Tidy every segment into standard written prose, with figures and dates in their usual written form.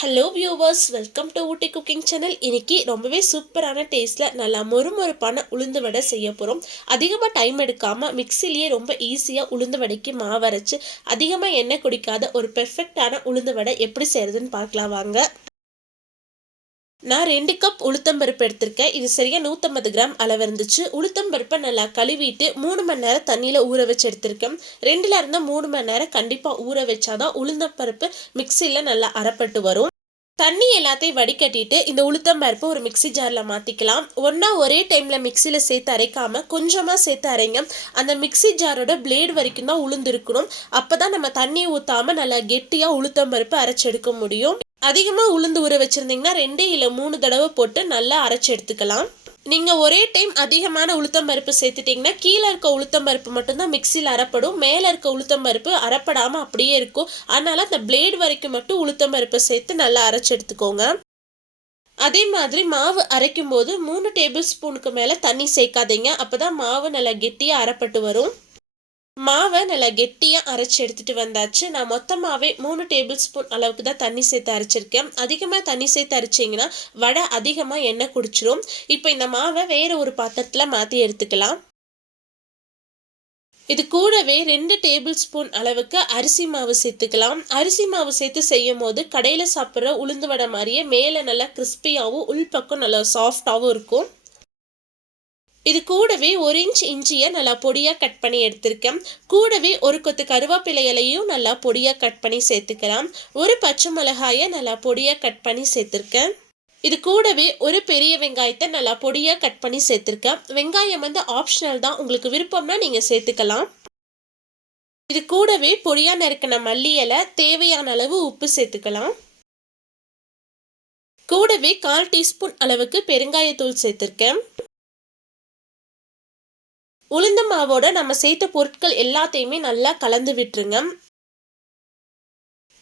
Hello viewers, welcome to Ooty cooking channel. இன்னைக்கு ரொம்பவே சூப்பரான டேஸ்ட்டில் நல்லா மொறுமொறுப்பான உளுந்து வடை செய்ய போகிறோம். அதிகமாக டைம் எடுக்காமல் மிக்சிலேயே ரொம்ப ஈஸியாக உளுந்து வடைக்கு மாவு அரைச்சு அதிகமாக எண்ணெய் குடிக்காத ஒரு பெர்ஃபெக்டான உளுந்து வடை எப்படி செய்கிறதுன்னு பார்க்கலாம் வாங்க. நான் 2 கப் உளுத்தம்பருப்பு எடுத்திருக்கேன். இது சரியாக 150 கிராம் அளவு இருந்துச்சு. உளுத்தம்பருப்பை நல்லா கழுவிட்டு 3 மணி நேரம் தண்ணியில் ஊற வச்சு எடுத்திருக்கேன். 2ல இருந்து 3 மணி நேரம் கண்டிப்பாக ஊற வச்சாதான் உளுந்தம்பருப்பு மிக்சியில் நல்லா அரைப்பட்டு வரும். தண்ணி எல்லாத்தையும் வடிகட்டிட்டு இந்த உளுத்தம்பருப்பு ஒரு மிக்சி ஜாரில் மாற்றிக்கலாம். ஒரே டைமில் மிக்சியில் சேர்த்து அரைக்காமல் கொஞ்சமாக சேர்த்து அரைங்க. அந்த மிக்சி ஜாரோட பிளேடு வரைக்கும் தான் உளுந்து இருக்கணும். அப்போ தான் நம்ம தண்ணியை ஊற்றாமல் நல்லா கெட்டியாக உளுத்தம்பருப்பு அரைச்சி எடுக்க முடியும். அதிகமாக உளுந்து ஊற வச்சுருந்தீங்கன்னா 2 இல்லை 3 தடவை போட்டு நல்லா அரைச்சி எடுத்துக்கலாம். நீங்கள் ஒரே டைம் அதிகமான உளுத்தம்பருப்பு சேர்த்துட்டிங்கன்னா கீழே இருக்க உளுத்தம்பருப்பு மட்டும்தான் மிக்சியில் அரைப்படும். மேலே இருக்க உளுத்தம்பருப்பு அரைப்படாமல் அப்படியே இருக்கும். அதனால் அந்த பிளேடு வரைக்கும் மட்டும் உளுத்தம்பருப்பை சேர்த்து நல்லா அரைச்சி எடுத்துக்கோங்க. அதே மாதிரி மாவு அரைக்கும் போது 3 டேபிள் ஸ்பூனுக்கு மேலே தண்ணி சேர்க்காதீங்க. அப்போ தான் மாவு நல்லா கெட்டியாக அரைப்பட்டு வரும். மாவை நல்லா கெட்டியாக அரைச்சி எடுத்துகிட்டு வந்தாச்சு. நான் மொத்தமாகவே 3 டேபிள் ஸ்பூன் அளவுக்கு தான் தண்ணி சேர்த்து அரைச்சிருக்கேன். அதிகமாக தண்ணி சேர்த்து அரைச்சிங்கன்னா வடை அதிகமாக எண்ணெய் குடிச்சிரும். இப்போ இந்த மாவை வேறு ஒரு பாத்திரத்தில் மாற்றி எடுத்துக்கலாம். இது கூடவே 2 டேபிள் ஸ்பூன் அளவுக்கு அரிசி மாவு சேர்த்துக்கலாம். அரிசி மாவு சேர்த்து செய்யும் போது கடையில் சாப்பிட்ற உளுந்து வடை மாதிரியே மேலே நல்லா கிறிஸ்பியாகவும் உள்பக்கம் நல்லா சாஃப்டாகவும் இருக்கும். இது கூடவே 1 இன்ச் இஞ்சியை நல்லா பொடியாக கட் பண்ணி எடுத்திருக்கேன். கூடவே ஒரு கொத்து கருவேப்பிலை இலையும் நல்லா பொடியாக கட் பண்ணி சேர்த்துக்கலாம். ஒரு பச்சை மிளகாயை நல்லா பொடியாக கட் பண்ணி சேர்த்துருக்கேன். இது கூடவே ஒரு பெரிய வெங்காயத்தை நல்லா பொடியாக கட் பண்ணி சேர்த்துருக்கேன். வெங்காயம் ஆப்ஷனல் தான், உங்களுக்கு விருப்பம்னா நீங்கள் சேர்த்துக்கலாம். இது கூடவே பொடியாக நறுக்கின மல்லி இலை, தேவையான அளவு உப்பு சேர்த்துக்கலாம். கூடவே 1/4 டீஸ்பூன் அளவுக்கு பெருங்காயத்தூள் சேர்த்துருக்கேன். உளுந்த மாவோட நம்ம சேர்த்த பொருட்கள் எல்லாத்தையுமே நல்லா கலந்து விட்டுருங்க.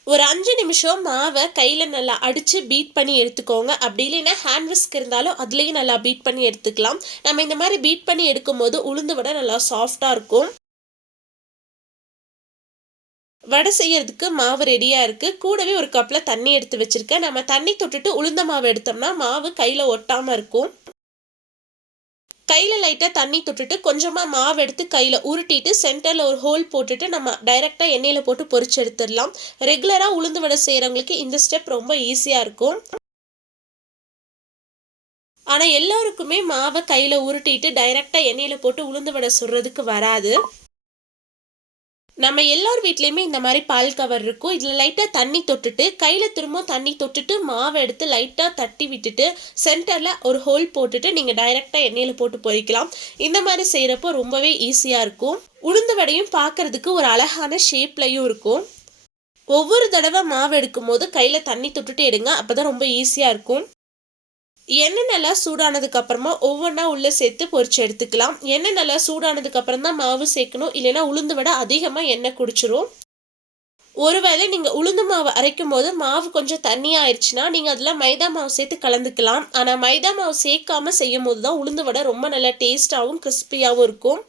ஒரு 5 நிமிஷம் மாவை கையில் நல்லா அடித்து பீட் பண்ணி எடுத்துக்கோங்க. அப்படி இல்லைன்னா ஹேண்ட் விஸ்க் இருந்தாலும் அதுலேயும் நல்லா பீட் பண்ணி எடுத்துக்கலாம். நம்ம இந்த மாதிரி பீட் பண்ணி எடுக்கும் போது உளுந்து வடை நல்லா சாஃப்டாக இருக்கும். வடை செய்யறதுக்கு மாவு ரெடியாக இருக்குது. கூடவே ஒரு கப்பில் தண்ணி எடுத்து வச்சுருக்கேன். நம்ம தண்ணி தொட்டுட்டு உளுந்த மாவு எடுத்தோம்னா மாவு கையில் ஒட்டாமல் இருக்கும். கையில் லைட்டாக தண்ணி தொட்டுட்டு கொஞ்சமாக மாவு எடுத்து கையில் உருட்டிட்டு சென்டரில் ஒரு ஹோல் போட்டுட்டு நம்ம டைரெக்டாக எண்ணெயில் போட்டு பொரிச்சு எடுத்துடலாம். ரெகுலராக உளுந்து வடை செய்கிறவங்களுக்கு இந்த ஸ்டெப் ரொம்ப ஈஸியாக இருக்கும். ஆனால் எல்லாருக்குமே மாவை கையில் உருட்டிட்டு டைரெக்டாக எண்ணெயில் போட்டு உளுந்து வடை சுடுறதுக்கு வராது. நம்ம எல்லார் வீட்லேயுமே இந்த மாதிரி பால் கவர் இருக்கும். இதில் லைட்டாக தண்ணி தொட்டுட்டு கையில் திரும்ப தண்ணி தொட்டுட்டு மாவை எடுத்து லைட்டாக தட்டி விட்டுட்டு சென்டரில் ஒரு ஹோல் போட்டுட்டு நீங்கள் டைரெக்டாக எண்ணெயில் போட்டு பொரிக்கலாம். இந்த மாதிரி செய்கிறப்போ ரொம்பவே ஈஸியாக இருக்கும். உளுந்து வடையும் பார்க்குறதுக்கு ஒரு அழகான ஷேப்லையும் இருக்கும். ஒவ்வொரு தடவை மாவு எடுக்கும் போது கையில் தண்ணி தொட்டுட்டு எடுங்க, அப்போ தான் ரொம்ப ஈஸியாக இருக்கும். எண்ணெய் நல்லா சூடானதுக்கு அப்புறமா ஒவ்வொன்றா உள்ளே சேர்த்து பொரிச்சு எடுத்துக்கலாம். எண்ணெய் நல்லா சூடானதுக்கு அப்புறம் தான் மாவு சேர்க்கணும், இல்லைன்னா உளுந்து வடை அதிகமாக எண்ணெய் குடிச்சிரும். ஒருவேளை நீங்கள் உளுந்து மாவு அரைக்கும் போது மாவு கொஞ்சம் தண்ணியாக ஆயிடுச்சுன்னா நீங்கள் அதில் மைதா மாவு சேர்த்து கலந்துக்கலாம். ஆனால் மைதா மாவு சேர்க்காமல் செய்யும் போது தான் உளுந்து வடை ரொம்ப நல்லா டேஸ்டாகவும் கிறிஸ்பியாகவும் இருக்கும்.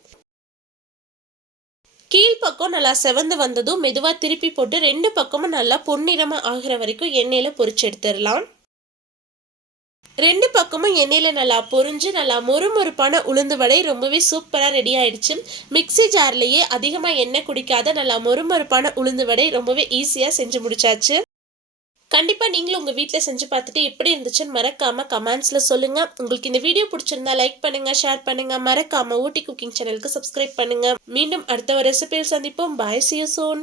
கீழ்ப்பக்கம் நல்லா செவந்து வந்ததும் மெதுவாக திருப்பி போட்டு 2 பக்கமும் நல்லா பொன்னிறமாக ஆகிற வரைக்கும் எண்ணெயில் பொரிச்சு எடுத்துடலாம். 2 பக்கமும் எண்ணெயில் நல்லா பொரிஞ்சு நல்லா மொறுமொறுப்பான உளுந்து வடை ரொம்பவே சூப்பராக ரெடி ஆயிடுச்சு. மிக்சி ஜார்லேயே அதிகமாக எண்ணெய் குடிக்காத நல்லா மொறுமொறுப்பான உளுந்து வடை ரொம்பவே ஈஸியாக செஞ்சு முடிச்சாச்சு. கண்டிப்பாக நீங்களும் உங்கள் வீட்டில் செஞ்சு பார்த்துட்டு எப்படி இருந்துச்சுன்னு மறக்காமல் கமெண்ட்ஸில் சொல்லுங்கள். உங்களுக்கு இந்த வீடியோ பிடிச்சிருந்தா லைக் பண்ணுங்கள், ஷேர் பண்ணுங்கள். மறக்காமல் ஊட்டி குக்கிங் சேனலுக்கு சப்ஸ்கிரைப் பண்ணுங்கள். மீண்டும் அடுத்த ஒரு ரெசிபியில் சந்திப்போம். பாய், see you soon.